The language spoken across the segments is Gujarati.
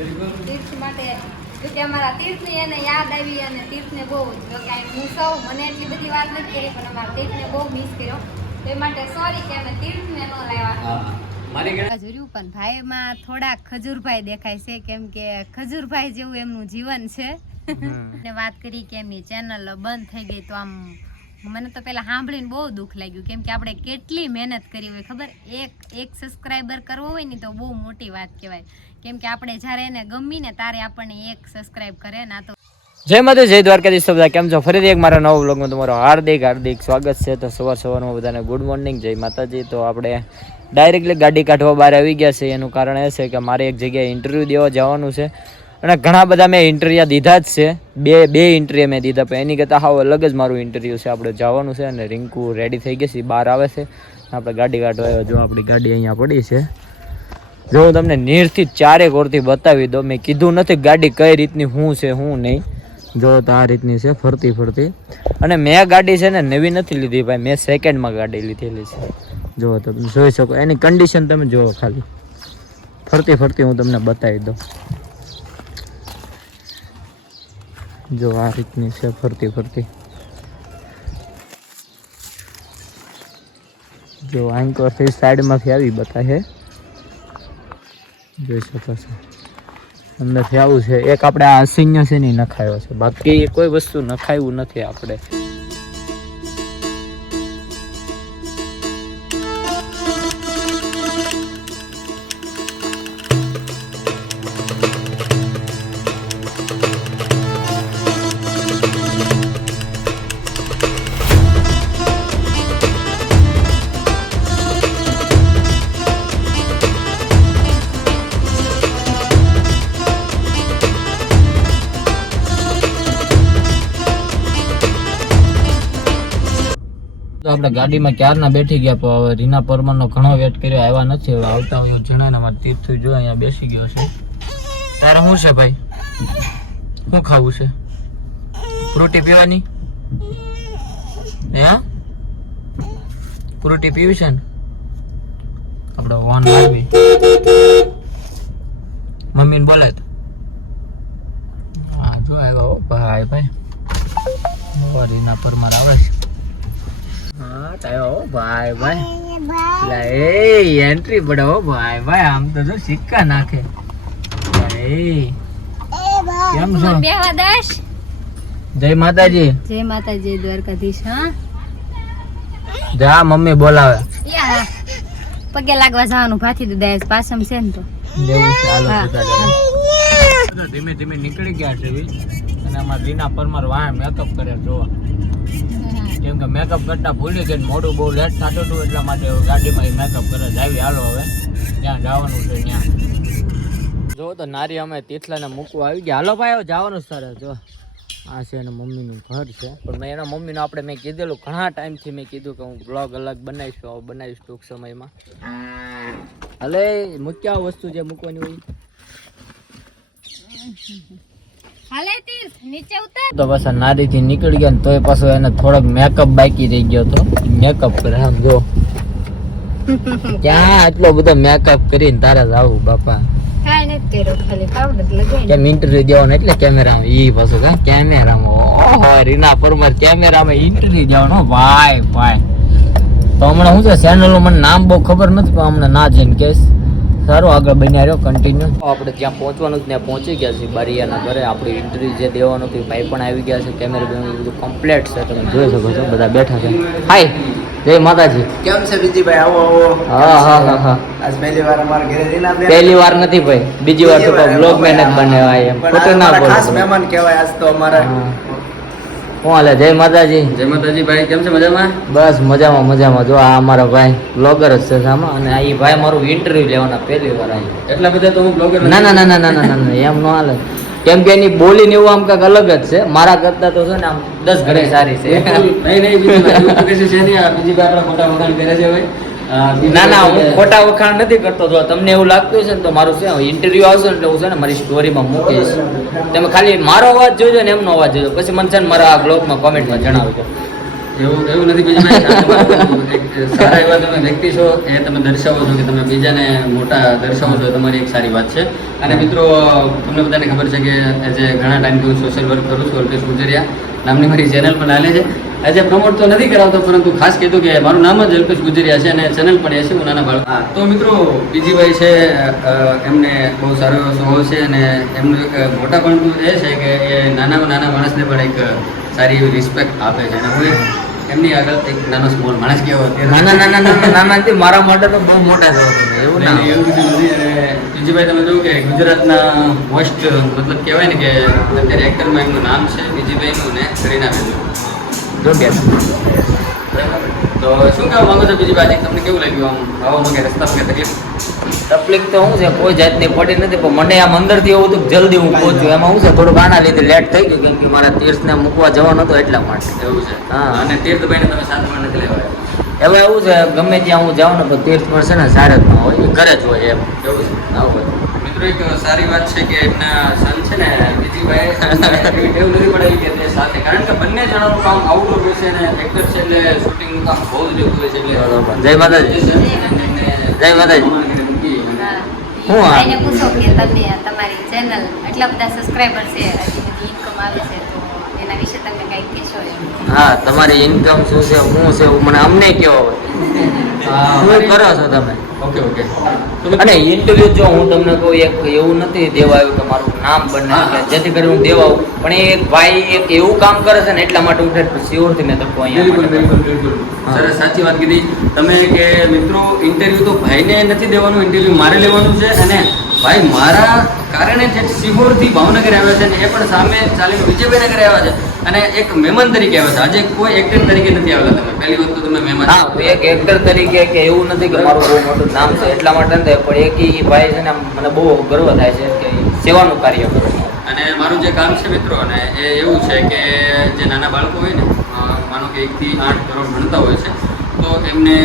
તીર્થ માટે જો કે અમારા તીર્થની એને યાદ આવી અને તીર્થને બહુ જો કે હું સૌ મને એટલી બધી વાત નથી કરી પણ અમારા તીર્થને બહુ મિસ કર્યો. તે માટે સોરી કે અમે તીર્થને ન લાવ્યા. મારી જોયું પણ ભાઈમાં થોડા ખજૂરભાઈ દેખાય છે કેમ કે ખજૂરભાઈ જેવું એમનું જીવન છે. ને વાત કરી કે એમની ચેનલ બંધ થઈ ગઈ તો આમ મને તો પેલા સાંભળીને બહુ દુઃખ લાગ્યું. કેમ કે આપણે કેટલી મહેનત કરી હોય, ખબર? એક એક સબસ્ક્રાઈબર કરવો હોય ને તો બહુ મોટી વાત કહેવાય. કેમ કે આપણે જ્યારે એને ગમી ને તારે આપણને એક સબસ્ક્રાઈબ કરે ના તો જય માતા જય દ્વારકાધીશ બધા. કેમ છો? ફરીથી એક મારા નવો બ્લોગમાં તમારું હાર્દિક હાર્દિક સ્વાગત છે. તો સવાર સવારમાં બધાને ગુડ મોર્નિંગ જય માતાજી. તો આપણે ડાયરેક્ટલી ગાડી કાઢવા બહાર આવી ગયા છે એનું કારણ એ છે કે મારે એક જગ્યાએ ઇન્ટરવ્યૂ દેવા જવાનું છે. અને ઘણા બધા મેં ઇન્ટરવ્યુ દીધા જ છે. બે બે ઇન્ટરવ્યુ મેં દીધા એની કરતાં હાવ અલગ જ મારું ઇન્ટરવ્યુ છે. આપણે જવાનું છે અને રિંકુ રેડી થઈ ગઈ છે, બહાર આવે છે. આપણે ગાડી કાઢવા આવ્યો જો, આપણી ગાડી અહીંયા પડી છે. જો, હું તમને નીરથી ચારેક ઓરથી બતાવી દઉં. મેં કીધું નથી ગાડી કઈ રીતની શું છે શું નહીં. જો, તો આ રીતની છે, ફરતી ફરતી. અને મેં ગાડી છે ને નવી નથી લીધી ભાઈ, મેં સેકન્ડમાં ગાડી લીધેલી છે. જો તમે જોઈ શકો, એની કન્ડિશન તમે જુઓ ખાલી. ફરતી ફરતી હું તમને બતાવી દઉં. જો આ રીતની છે ફરતી ફરતી. જો આંકોરથી સાઈડમાંથી આવી બતાવે જોઈ શકો છો. અંદરથી આવું છે. એક આપણે આ સિંહ છે ને નખાયો છે. બાકી કોઈ વસ્તુ નખાયું નથી આપણે. તો આપણે ગાડીમાં ક્યારના બેઠી ગયા પણ હવે રીના પરમારનો ઘણો વેટ કર્યો, આવ્યા નથી. હવે આવતા હોય જણાય ને અમારે તીર્થ જો અહીંયા બેસી ગયો છે. તારે શું છે ભાઈ? શું ખાવું છે? ફ્રૂટી પીવાની? હે? ફ્રૂટી પીવી છે ને? આપણે વાન લાવી મમ્મીને બોલાય તો. હા, જો આવ્યો ભાઈ ભાઈ. રીના પરમાર આવે છે. હા ભાઈ ભાઈ. લા એ એન્ટ્રી પડો ભાઈ ભાઈ આમ તો જો સિક્કા નાખે. એ. કેમ છો? જય માતાજી. જય માતાજી દ્વારકાધીશ હા? જા મમ્મી બોલાવે. પગે લાગવા જવાનું ભાથી દીધા પાસમ છે ને તો. ધીમે ધીમે નીકળી ગયા છે અને આમાં રીના પરમાર વાહ મેકઅપ કરે જોવા. કેમ કે મેકઅપ કરતા ભૂલી ગઈ મોઢું બહુ લેટ થતું હતું, એટલા માટે ગાડીમાં મેકઅપ કરે જાવી હાલો હવે. ત્યાં જવાનું છે ત્યાં. જો તો નારી અમે તીથલાને મૂકવા આવી ગયા. હાલો ભાઈ જવાનું સર જો, આ છે એના મમ્મીનું ઘર છે. પણ મેં એના મમ્મીનું આપણે મેં કીધેલું, ઘણા ટાઈમથી મેં કીધું કે હું બ્લોગ અલગ બનાવીશ હવે બનાવીશ ટૂંક સમયમાં. હલે, મૂક્યા વસ્તુ જે મૂકવાની હોય હાલે તીર્થ નીચે ઉતર તો બસ નારીથી નીકળી ગયા ને તોય પાછો એને થોડોક મેકઅપ બાકી રહી ગયો તો. મેકઅપ કરે જો. ક્યાં આટલો બધો મેકઅપ કરીને તારે જ આવું બાપા? કેમ ઇન્ટરવ્યુ દેવાનો એટલે કેમેરામાં ઈ પાછું કા કેમેરામાં ઓહો રીના પરમાર કેમેરામાં ઇન્ટરવ્યુ દેવાનો? ભાઈ ભાઈ. તો હમણાં શું છે ચેનલનું મને નામ બહુ ખબર નથી પણ હમણાં ના જઈને કેસ સારું આગળ બન્યા રહ્યો કન્ટિન્યુ આપણે જ્યાં પહોંચવાનું ત્યાં પહોંચી ગયા છીએ બારિયાના ઘરે. આપણી ઇન્ટરવ્યુ જે દેવાનું હતું ભાઈ પણ આવી ગયા છે કેમેરા બધું કમ્પ્લેટ છે. તમે જોઈ શકો છો બધા બેઠા છે. હાય જય માતાજી. કેમ છે બીજીભાઈ આવો આવો. હા હા હા હા. આજ પહેલી વાર અમારા ઘરે રીના બેન પહેલી વાર નથી ભાઈ. બીજી વાર તો બ્લોગ મેં નથી બનાવ્યા એમ. ખોટું ના બોલ ખાસ મહેમાન કહેવાય આજ તો અમારા હું હાલે? જય માતાજી. જય માતાજી ભાઈ કેમ છે મજામાં? બસ મજામાં મજામાં. જો આ અમારો ભાઈ બ્લોગર જ છે સામા અને આ ભાઈ મારું ઇન્ટરવ્યુ લેવાના પહેલી વાર આવી એટલા બધા તો હું બ્લોગર ના ના ના ના ના ના ના એમ નો હાલે. કેમ કે એની બોલી ને એવું આમ કાંક અલગ જ છે. મારા કરતા તો છે ને આમ દસ ઘણી સારી છે. નહીં નહીં બીજી આપણે મોટા વખાણ કરે છે ભાઈ ના ના હું ખોટા વખાણ નથી કરતો. જો તમને એવું લાગતું છે ને તો મારું છે ઇન્ટરવ્યુ આવશે ને એટલે હું છે ને મારી સ્ટોરીમાં મૂકીશ. તમે ખાલી મારો અવાજ જોજો ને એમનો અવાજ જોજો. પછી મને છે ને મારા આ બ્લોગમાં કોમેન્ટમાં જણાવજો. એવું એવું નથી બીજું સારા એવા તમે વ્યક્તિ છો એ તમે દર્શાવો છો કે તમે બીજાને મોટા દર્શાવો છો તમારી એક સારી વાત છે. અને મિત્રો તમને બધાને ખબર છે કે જે ઘણા ટાઈમથી હું સોશિયલ વર્ક કરું છું અલ્પેશ ગુજરિયા. નામની મારી ચેનલ પણ હાલે છે. આજે પ્રમોટ તો નથી કરાવતો, પરંતુ ખાસ કીધું કે મારું નામ જ અલ્પેશ ગુજરિયા છે અને ચેનલ પણ એ છે હું નાના બાળક. તો મિત્રો બીજીભાઈ છે એમને બહુ સારો એવો સ્વભાવ છે અને એમનું એક મોટા પણ એ છે કે એ નાનામાં નાના માણસને પણ એક સારી એવી રિસ્પેક્ટ આપે છે. અને હું એમની આગળ એક નાનો સ્મોલ માણસ કેવો નાના નાના નાના નાના નથી મારા માટે તો બહુ મોટા થયો એવું ના એવું કીધું નથી અને બીજીભાઈ તમે જોયું કે ગુજરાતના મોસ્ટ મતલબ કહેવાય ને કે અત્યારે એક્ટરમાં એમનું નામ છે બીજીભાઈનું ને કરીના બેનું જો કે. તો શું કહેવા માંગો છો બીજી બાજુ? તમને કેવું લાગ્યું આમ આવવામાં કે રસ્તામાં કે તકલીફ? તકલીફ તો શું છે કોઈ જાતની પડી નથી પણ મને આમ અંદરથી એવું હતું કે જલ્દી હું પહોંચ્યું એમાં શું છે થોડું આના લીધે લેટ થઈ ગયું કેમ કે મારા તીર્થને મૂકવા જવાનો હતો એટલા માટે. એવું છે? હા. અને તીર્થભાઈને તમે સાથમાં નથી લેવા હવે એવું છે ગમે ત્યાં હું જાઉં ને તો તીર્થ પર છે ને સારે જ હોય. એ ઘરે જ હોય એમ. એવું છે? આવું મિત્રો એક સારી વાત છે કે એમના સન છે ને બીજી ભાઈ ટેવ નથી પડેલી કે તે સાથે. કારણ કે બંને જણાનું કામ આઉટડોર હોય છે અને એક્ટર છે એટલે શૂટિંગનું કામ બહુ જ રહેતું હોય છે એટલે જય માતાજી. જય માતાજી. હું? એને પૂછો કે તમે તમારી ચેનલ એટલા બધા સબસ્ક્રાઇબર છે હજી બધી ઇન્કમ આવે છે તો એના વિશે તમે કંઈક કહેશો હા તમારી ઇન્કમ શું છે શું છે એવું મને અમને કહો શું કરો છો તમે? ઓકે ઓકે અને ઇન્ટરવ્યુ જો હું તમને કહું એક એવું નથી દેવા આવ્યું કે મારું નામ બને જેથી કરી હું દેવા આવું પણ એ ભાઈ એક એવું કામ કરે છે ને એટલા માટે હું શ્યોરથી મેં તકો બિલકુલ અહીંયા બિલકુલ બિલકુલ. હા. સરસ સાચી વાત કીધી. તમે કે મિત્રો ઇન્ટરવ્યુ તો ભાઈને નથી દેવાનું ઇન્ટરવ્યુ મારે લેવાનું છે અને ભાઈ મારા કારણે જે સિહોરથી ભાવનગર આવ્યા છે ને એ પણ સામે ચાલીને વિજયભાઈ નગર આવ્યા છે. અને એક મહેમાન તરીકે આવ્યા છે આજે કોઈ એક્ટર તરીકે નથી આવેલા તમે. પહેલી વખત તો તમે મહેમાન હા એક એક્ટર તરીકે કે એવું નથી કે મારું બહુ મોટું નામ છે એટલા માટે નથી પણ એક એ ભાઈ છે ને મને બહુ ગર્વ થાય છે કે સેવાનું કાર્ય કરે અને મારું જે કામ છે મિત્રો અને એ એવું છે કે જે નાના બાળકો હોય ને માનો કે એકથી આઠ ધોરણ ભણતા હોય છે તો એમને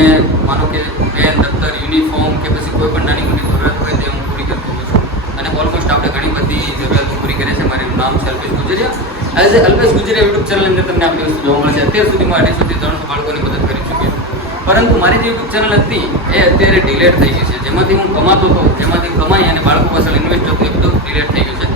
માનો કે પેન દફતર યુનિફોર્મ કે પછી કોઈ પણ નાની મોટી જરૂરિયાત હોય તે હું પૂરી કરતો હોઉં છું. અને ઓલમોસ્ટ આપણે ઘણી બધી જરૂરિયાતો પૂરી કરી છે મારું નામ અલ્પેશ ગુજરિયા. એ અલ્પેશ ગુજરાત યુટ્યુબ ચેનલ અંદર તમને આપણી વસ્તુ જોવા મળશે. અત્યાર સુધીમાં અઢીસોથી ત્રણસો બાળકોની મદદ કરી ચૂકી છું. પરંતુ મારી જે યુટ્યુબ ચેનલ હતી, એ અત્યારે ડિલેટ થઈ ગઈ છે. જેમાંથી હું કમાતો હતો જેમાંથી કમાઈ અને બાળકો પાછળ ઇન્વેસ્ટ હતું એ બધું ડિલેટ થઈ ગયું છે.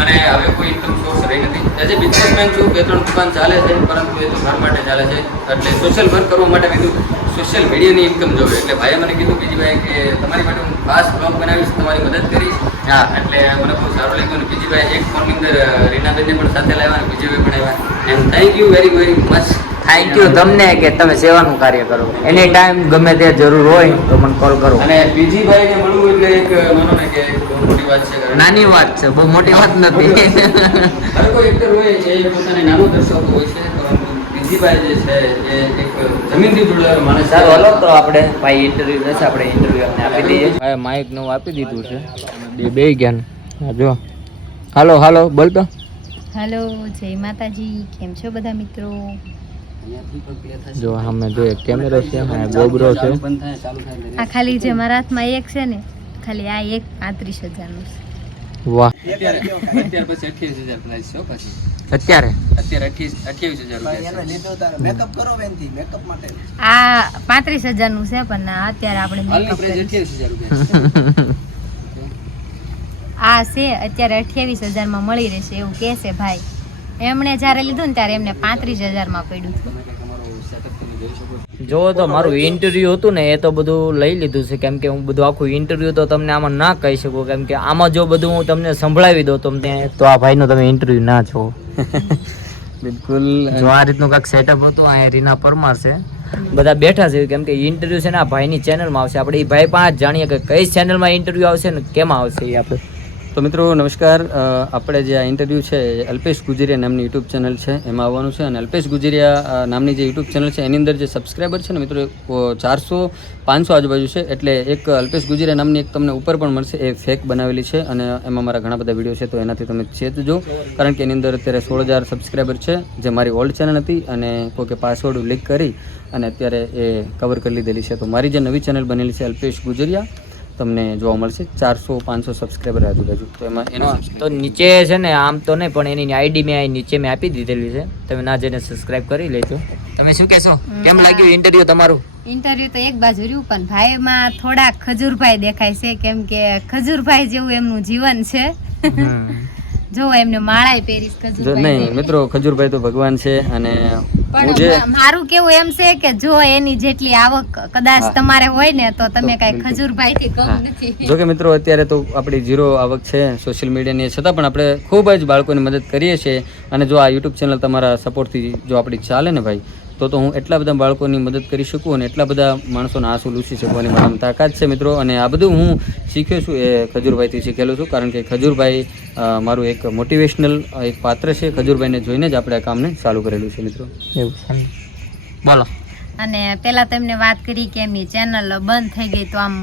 અને હવે કોઈ ઇન્કમ સોર્સ રહી નથી. એ બિઝનેસમેન છું, બે ત્રણ દુકાન ચાલે છે, પરંતુ એ તો ઘર માટે ચાલે છે. એટલે સોશિયલ વર્ક કરવા માટે કીધું સોશિયલ મીડિયાની ઇન્કમ જોવે. એટલે ભાઈએ મને કીધું બીજી ભાઈ કે તમારી માટે હું ખાસ બ્લોગ બનાવીશ, તમારી મદદ કરીશ. હા એટલે મને બહુ સારું લાગ્યું અને બીજી ભાઈ એક ફોનની અંદર રીનાબેનને પણ સાથે લાવ્યા અને બીજી ભાઈ પણ આવ્યા. એમ thank you very very much thank you તમને કે તમે સેવાનું કાર્ય કરો. એની ટાઈમ ગમે તે જરૂર હોય તો મને કોલ કરો. અને બીજી ભાઈને મળવું એટલે એક માનો ને કે બહુ મોટી વાત છે. નાની વાત છે બહુ મોટી વાત નથી. હર કોઈ એક્ટર હોય એ પોતાને નાનો દર્શક હોય છે બીજી ભાઈ જે છે એ એક જમીનથી જોડાયેલો માણસ સારું હલો તો આપણે ભાઈ ઇન્ટરવ્યુ રહેશે આપણે ઇન્ટરવ્યુ આપણે આપી દઈએ. માઇકનું આપી દીધું છે. બે બે ગયા જો. હાલો હાલો બોલ તો. હાલો જય માતાજી. કેમ છો બધા મિત્રો. જો અમે જો એક કેમેરો છે અને ગોબરો છે. આ ખાલી જે મારા હાથમાં એક છે ને ખાલી આ એક પાંત્રીસ હજારનું છે. વાહ. અત્યારે પછી અઠ્યાવીસ હજાર પ્રાઇસ છે પાછી. અત્યારે? અત્યારે અઠ્યાવીસ હજાર રૂપિયા છે. આ પાંત્રીસ હજારનું છે પણ અત્યારે આપણે હાલની makeup પ્રાઇસ કરીએ. અઠ્યાવીસ હજાર રૂપિયા છે આ છે અત્યારે અઠ્યાવીસ હજારમાં મળી રહેશે એવું કહે છે ભાઈ. એમણે જ્યારે લીધું ને ત્યારે એમને પાંત્રીસ હજારમાં પડ્યું હતું. જો તો મારું ઇન્ટરવ્યુ હતું ને એ તો બધું લઈ લીધું છે. કેમ કે હું બધું આખું ઇન્ટરવ્યુ તો તમને આમાં ના કહી શકું. કેમ કે આમાં જો બધું હું તમને સંભળાવી દઉં તમને તો આ ભાઈનો તમે ઇન્ટરવ્યુ ના છો બિલકુલ. જો આ રીતનું કાંઈક સેટઅપ હતું આ રીના પરમાર છે. બધા બેઠા છે. કેમ કે ઇન્ટરવ્યુ છે ને આ ભાઈની ચેનલમાં આવશે. આપણે એ ભાઈ પણ જાણીએ કે કઈ ચેનલમાં ઇન્ટરવ્યુ આવશે ને કેમ આવશે એ આપણે. તો મિત્રો, નમસ્કાર. આપણે જે આ ઇન્ટરવ્યૂ છે અલ્પેશ ગુજરિયા નામની યુટ્યુબ ચેનલ છે. એમાં આવવાનું છે અને અલ્પેશ ગુજરિયા નામની જે યુટ્યુબ ચેનલ છે, એની અંદર જે સબસ્ક્રાઈબર છે ને મિત્રો ચારસો, પાંચસો આજુબાજુ છે. એટલે એક અલ્પેશ ગુજરિયા નામની એક તમને ઉપર પણ મળશે. એ ફેક બનાવેલી છે અને એમાં મારા ઘણા બધા વીડિયો છે, તો એનાથી તમે ચેતજો કારણ કે એની અંદર અત્યારે સોળ હજાર સબસ્ક્રાઈબર છે, જે મારી ઓલ્ડ ચેનલ હતી અને કોઈકે પાસવર્ડ લીક કરી અને અત્યારે એ કવર કરી લીધેલી છે. તો મારી જે નવી ચેનલ બનેલી છે અલ્પેશ ગુજરિયા તમને જોવા મળશે. ચારસો પાંચસો સબસ્ક્રાઈબર આજુબાજુ તો એમાં એનો તો નીચે છે ને આમ તો નહીં પણ એની આઈડી મેં નીચે મેં આપી દીધેલી છે. તમે ના જઈને સબસ્ક્રાઇબ કરી લેજો. તમે શું કહેશો? કેમ લાગ્યું ઇન્ટરવ્યુ તમારું? ઇન્ટરવ્યુ તો એક બાજુ રહ્યું પણ ભાઈમાં થોડા ખજૂરભાઈ દેખાય છે કેમ કે ખજૂરભાઈ જેવું એમનું જીવન છે. જો એમને માળાય પહેરીશ ખજૂરભાઈ નહીં મિત્રો ખજૂરભાઈ તો ભગવાન છે અને પણ મારું કેવું એમ છે કે જો એની જેટલી આવક કદાચ તમારે હોય ને તો તમે કઈ. ખજૂરભાઈ થી કમ નથી. જો કે મિત્રો અત્યારે તો આપણી ઝીરો આવક છે સોશિયલ મીડિયાની છતાં પણ આપણે ખૂબ જ બાળકોની મદદ કરીએ છીએ. અને જો આ યુટ્યુબ ચેનલ તમારા સપોર્ટથી જો આપણી ચાલે ને ભાઈ તો તો હું એટલા બધા બાળકોની મદદ કરી શકું અને એટલા બધા માણસોના આંસુ લૂછી શકવાની મારામાં તાકાત છે મિત્રો. અને આ બધું હું શીખ્યો છું એ ખજૂરભાઈથી શીખેલો છું કારણ કે ખજૂરભાઈ મારું એક મોટિવેશનલ એક પાત્ર છે. ખજૂરભાઈને જોઈને જ આપણે આ કામને ચાલુ કરેલું છે મિત્રો. એવું બોલો. અને પહેલાં તો એમને વાત કરી કે એમની ચેનલ બંધ થઈ ગઈ તો આમ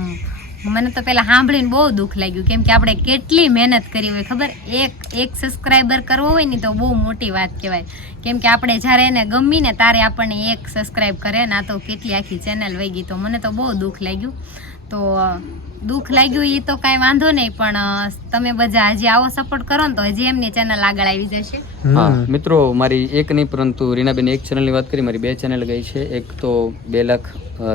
મને તો પેલા સાંભળીને બહુ દુઃખ લાગ્યું. કેમ કે આપણે કેટલી મહેનત કરી હોય ખબર? એક એક સબસ્ક્રાઈબર કરવો હોય ને તો બહુ મોટી વાત કહેવાય. કેમ કે આપણે જ્યારે એને ગમી ને તારે આપણને એક સબસ્ક્રાઈબ કરે ને આ તો કેટલી આખી ચેનલ વહી ગઈ. તો મને તો બહુ દુઃખ લાગ્યું. તો દુઃખ લાગ્યું એ તો કાંઈ વાંધો નહીં પણ તમે બધા હજી આવો સપોર્ટ કરો ને તો હજી એમની ચેનલ આગળ આવી જશે. હા મિત્રો મારી એક નહીં પરંતુ રીનાબેન એક ચેનલની વાત કરી મારી બે ચેનલ ગઈ છે. એક તો બે લાખ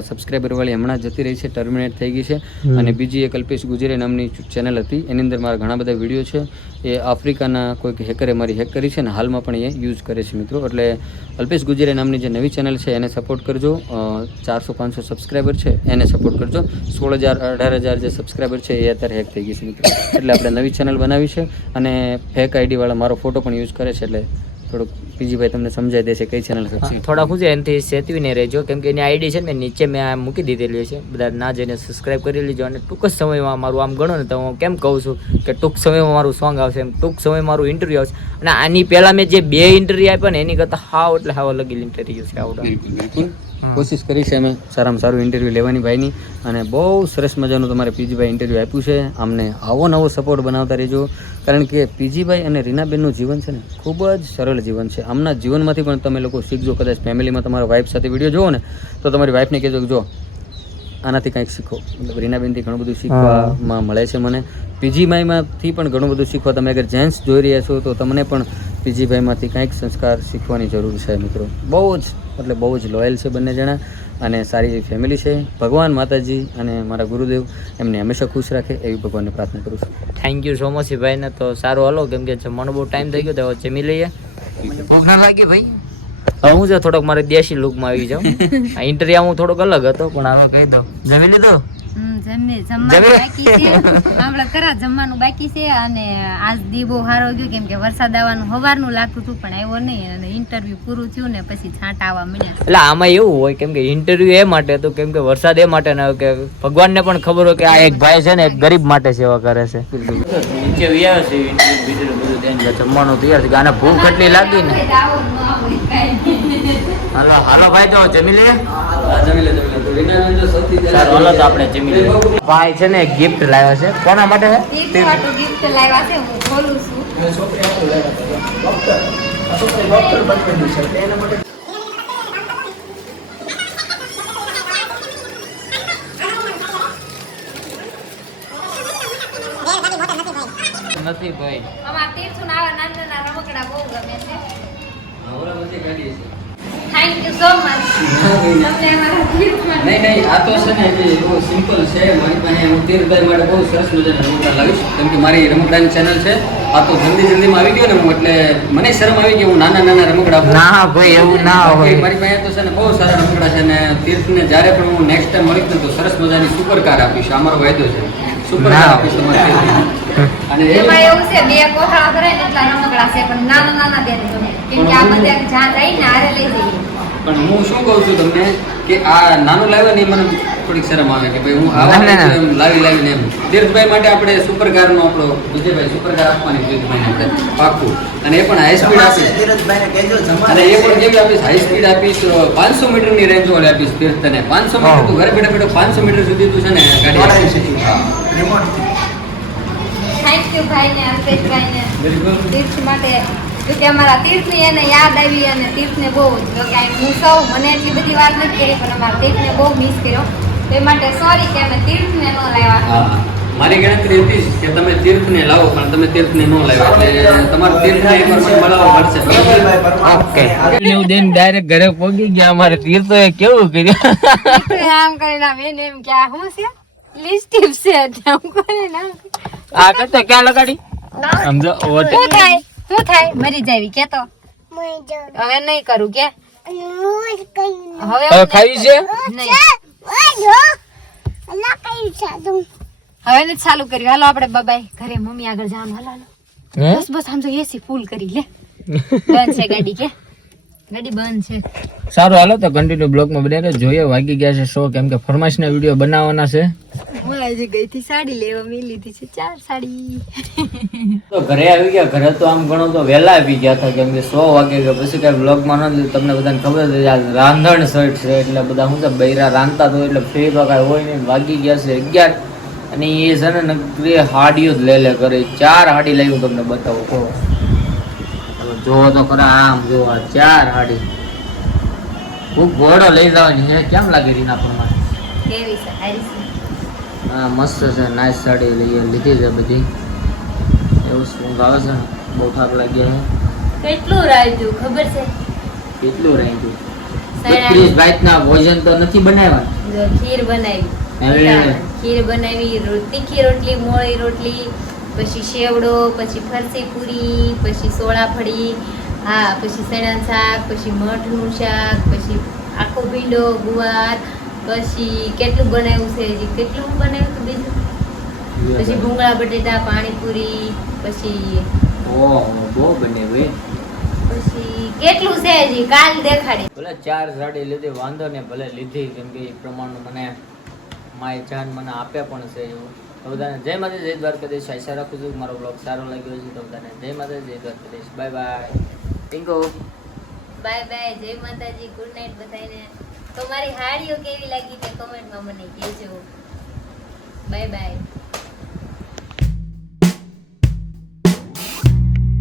સબસ્ક્રાઈબર વાળી હમણાં જતી રહી છે ટર્મિનેટ થઈ ગઈ છે. અને બીજી એક અલ્પેશ ગુજરે નામની ચેનલ હતી. એની અંદર મારા ઘણા બધા વીડિયો છે. એ આફ્રિકાના કોઈક હેકરે મારી હેક કરી છે અને હાલમાં પણ એ યુઝ કરે છે મિત્રો. એટલે અલ્પેશ ગુજરે નામની જે નવી ચેનલ છે એને સપોર્ટ કરજો. ચારસો પાંચસો સબસ્ક્રાઈબર છે એને સપોર્ટ કરજો. સોળ હજાર અઢાર હજાર જે સબસ્ક્રાઈબર છે એ અત્યારે હેક થઈ ગઈ છે મિત્રો. એટલે આપણે નવી ચેનલ બનાવી છે અને ફેક આઈડીવાળા મારો ફોટો પણ યુઝ કરે છે એટલે થોડુંક પીજીભાઈ તમને સમજાઈ દેશે કઈ ચેનલ છે. થોડા ખુશ એનાથી સેતવીને રહેજો. કેમ કે એની આઈડી છે ને નીચે મેં આ મૂકી દીધેલી છે. બધા ના જઈને સબસ્ક્રાઇબ કરી લેજો અને ટૂંક જ સમયમાં મારું આમ ગણો ને તો હું કેમ કહું છું કે ટૂંક સમયમાં મારું સોંગ આવશે એમ. ટૂંક સમયમાં મારું ઇન્ટરવ્યુ આવશે. અને આની પહેલાં મેં જે બે ઇન્ટરવ્યૂ આપ્યા ને એની કરતાં હાવ એટલે હાવ અલગ ઇન્ટરવ્યૂ છે આવડે. બિલકુલ બિલકુલ. કોશિશ કરી છે અમે સારામાં સારું ઇન્ટરવ્યૂ લેવાની ભાઈની. અને બહુ સરસ મજાનું તમારે પીજીભાઈ ઇન્ટરવ્યૂ આપ્યું છે. આમને આવો નવો સપોર્ટ બનાવતા રહેજો. કારણ કે પીજીભાઈ અને રીનાબેનનું જીવન છે ને, ખૂબ જ સરળ જીવન છે. આમના જીવનમાંથી પણ તમે લોકો શીખજો. કદાચ ફેમિલીમાં તમારા વાઈફ સાથે વીડિયો જુઓ ને, તો તમારી વાઈફને કહેજો જો આનાથી કંઈક શીખો. મતલબ રીનાબેનથી ઘણું બધું શીખવામાં મળે છે મને. પીજીભાઈમાંથી પણ ઘણું બધું શીખવા. તમે અગર જેન્ટ્સ જોઈ રહ્યા છો તો તમને પણ પીજીભાઈમાંથી કંઈક સંસ્કાર શીખવાની જરૂર છે મિત્રો. બહુ જ એટલે બહુ જ લોયલ છે બંને જણા અને સારી એવી ફેમિલી છે. ભગવાન માતાજી અને મારા ગુરુદેવ એમને હંમેશા ખુશ રાખે એવી ભગવાનને પ્રાર્થના કરું છું. થેન્ક યુ સો મચ ભાઈને. તો સારું હલો કેમ કે જમવાનો બહુ ટાઈમ થઈ ગયો તો હવે જમી લઈએ. ભૂખ ના લાગે ભાઈ. હવે હું જો થોડોક મારે દેશી લુકમાં આવી જાઉં. આ ઇન્ટરવ્યુ હું થોડોક અલગ હતો પણ હવે કહી દો જમી લીધો? જમવાનું બાકી છે. આપણે ખરા જમવાનું બાકી છે અને આજ દી હારો ગયો કેમ કે વરસાદ આવવાનું હવારનું લાગતું હતું પણ આવ્યો નહીં અને ઇન્ટરવ્યુ પૂરું થયું ને પછી છાંટા આવવા મળ્યા એટલે આમાં એવું હોય કેમ કે ઇન્ટરવ્યુ એ માટે હતું કેમ કે વરસાદ એ માટે ના કે ભગવાનને પણ ખબર હોય કે આ એક ભાઈ છે ને એક ગરીબ માટે સેવા કરે છે. નીચે વ્યાવ છે ઇન્ટરવ્યુ બીજું બધું ત્યાં જમવાનું તૈયાર છે આને ભૂખ એટલી લાગી ને? હાલો હાલો ભાઈ તો જમી લે સારું હાલો તો આપણે જમી લે ભાઈ છે ને ગિફ્ટ લાવ્યો છે. કોના માટે છે? ગિફ્ટ લાવ્યા છે હું ખોલું છું. નથી ભાઈ. અમારા તીર્થ ના નાના નાના રમકડા બહુ ગમે છે. થેન્ક છે ને બહુ સિમ્પલ છે. હું તીર્થભાઈ માટે બહુ સરસ મજાના રમકડા લાવીશ. કેમ કે મારી રમકડાની ચેનલ છે. આ તો જલ્દી જલ્દીમાં આવી ગયો ને હું એટલે મને શરમ આવી ગઈ હું નાના નાના રમકડા ના ભાઈ એવું ના હોય. મારી પાસે તો છે ને બહુ સારા રમકડા છે ને તીર્થને જ્યારે પણ હું નેક્સ્ટ ટાઈમ મળીશ ને તો સરસ મજાની સુપર કાર આપીશ અમારો વાયદો છે. સુપર કાર આપીશ તમારે અને એમાં એવું છે બે કોથળા ભરાય ને એટલા રમકડા છે પણ નાના નાના દે કેમ કે આ બધા જ્યાં જાય ને લઈ જઈએ. પણ હું શું કહું છું તમને કે આ નાનું લાવ્યો ને મને થોડીક શરમ આવે કે ભાઈ હું આવા. એમ લાવી લાવીને એમ. માટે આપણે સુપર કારનો આપણો વિજયભાઈ સુપર કાર આપવાની તીર્થભાઈને આપણે પાક્કું. અને એ પણ હાઈ સ્પીડ આપીશ. અને એ પણ કેવી આપીશ? હાઈ સ્પીડ આપીશ પાંચસો મીટરની રેન્જ વાળી આપીશ તીર્થને પાંચસો મીટર તું ઘરે બેઠા બેઠા પાંચસો મીટર સુધી તું છે ને ગાડી થેન્ક યુ ભાઈને અલ્પેશભાઈને. બિલકુલ તીર્થ માટે જો અમારા તીર્થની એને યાદ આવી અને તીર્થને બહુ જો કે હું સૌ મને એટલી બધી વાત નથી કરી પણ અમારા તીર્થને બહુ મિસ કર્યો. તે માટે સોરી કે અમે તીર્થને ન લાવ્યા. મારી ગણતરી હતી કે તમે તીર્થને લાવો પણ તમે તીર્થને ન લાવ્યા. એટલે તમારે તીર્થને એકવાર મને મળવા પડશે. ઓકે. એવું દેન ડાયરેક્ટ ઘરે પહોંચી ગયા. અમારે તીર્થો એ કેવું કર્યું? આમ કરીને એને એમ કે આ હું છે? લિસ્ટિપ છે? એટલે આમ કરે ના આ કતો ક્યાં લગાડી? સમજો ઓટ શું થાય? શું થાય? મરી જાવી કે તો? હવે નહીં કરું કે? હવે હવે ખાવી છે? નહીં. હવે ને ચાલુ કર્યું. હાલો આપણે બબાઈ ઘરે મમ્મી આગળ જામ હાલો હાલો. બસ બસ આમ તો એસી ફૂલ કરી લે. બંધ છે ગાડી કે? ગાડી બંધ છે. સારું હાલો તો કન્ટિન્યુ બ્લોગમાં બને જોઈએ વાગી ગયા છે શો કેમ કે ફરમાઈશના વીડિયો બનાવવાના છે. હું આજે ગઈ હતી સાડી લેવા મેં લીધી છે ચાર સાડી. તો ઘરે આવી ગયા ઘરે તો આમ ઘણો તો વહેલા આવી ગયા હતા કેમ કે સો વાગે ગયા. પછી કઈ બ્લોગમાં ન લીધું તમને બધાને ખબર છે આ રાંધણ સેટ છે એટલે બધા હું તો બૈરા રાંધતા તો એટલે ફ્રી તો કાંઈ હોય નહીં. વાગી ગયા છે અગિયાર અને એ છે ને નકરી હાડીઓ જ લે લે કરે. ચાર હાડી લાવ્યું તમને બતાવું તો તમે જોવો તો ખરા આમ જોવો ચાર હાડી. ખૂબ ઘોડો લઈ જવાની છે. કેમ લાગે રીના પ્રમાણે? કેવી છે? હા મસ્ત છે. નાઈસ સાડી લઈએ લીધી છે બધી. એવું સ્પૂંગ આવે છે. બહુ થાક લાગ્યા છે. કેટલું રાખ્યું ખબર છે? કેટલું રાખ્યું બત્રીસ ભોજન તો નથી બનાવ્યા? ખીર બનાવી. ખીર બનાવી તીખી રોટલી મોળી રોટલી પછી શેવડો પછી ફરસી પૂરી પછી સોળાફળી હા પછી સણાનું શાક પછી મઠનું શાક પછી આખો ભીંડો ગુવાર પછી કેટલું બનાવ્યું છે હજી? કેટલું બનાવ્યું હતું બીજું? પછી ભૂંગળા બટેટા પાણીપુરી પછી બહુ બને પછી કેટલું છે હજી? કાલ દેખાડી. ભલે ચાર સાડી લીધી વાંધો ને ભલે લીધી કેમ કે એ પ્રમાણનું મને માય જાન મને આપે પણ છે એવું. તો બધાને જય માતા જય દ્વારકાધીશ. આશા રાખું છું મારો બ્લોગ સારો લાગ્યો છે તો બધાને જય માતા જય Dwarkadhish. Bye bye Pinko bye bye જય માતાજી. ગુડ નાઇટ બધાને. તો મારી હાડીઓ કેવી લાગી તે કમેન્ટમાં મને કહેજો. Bye bye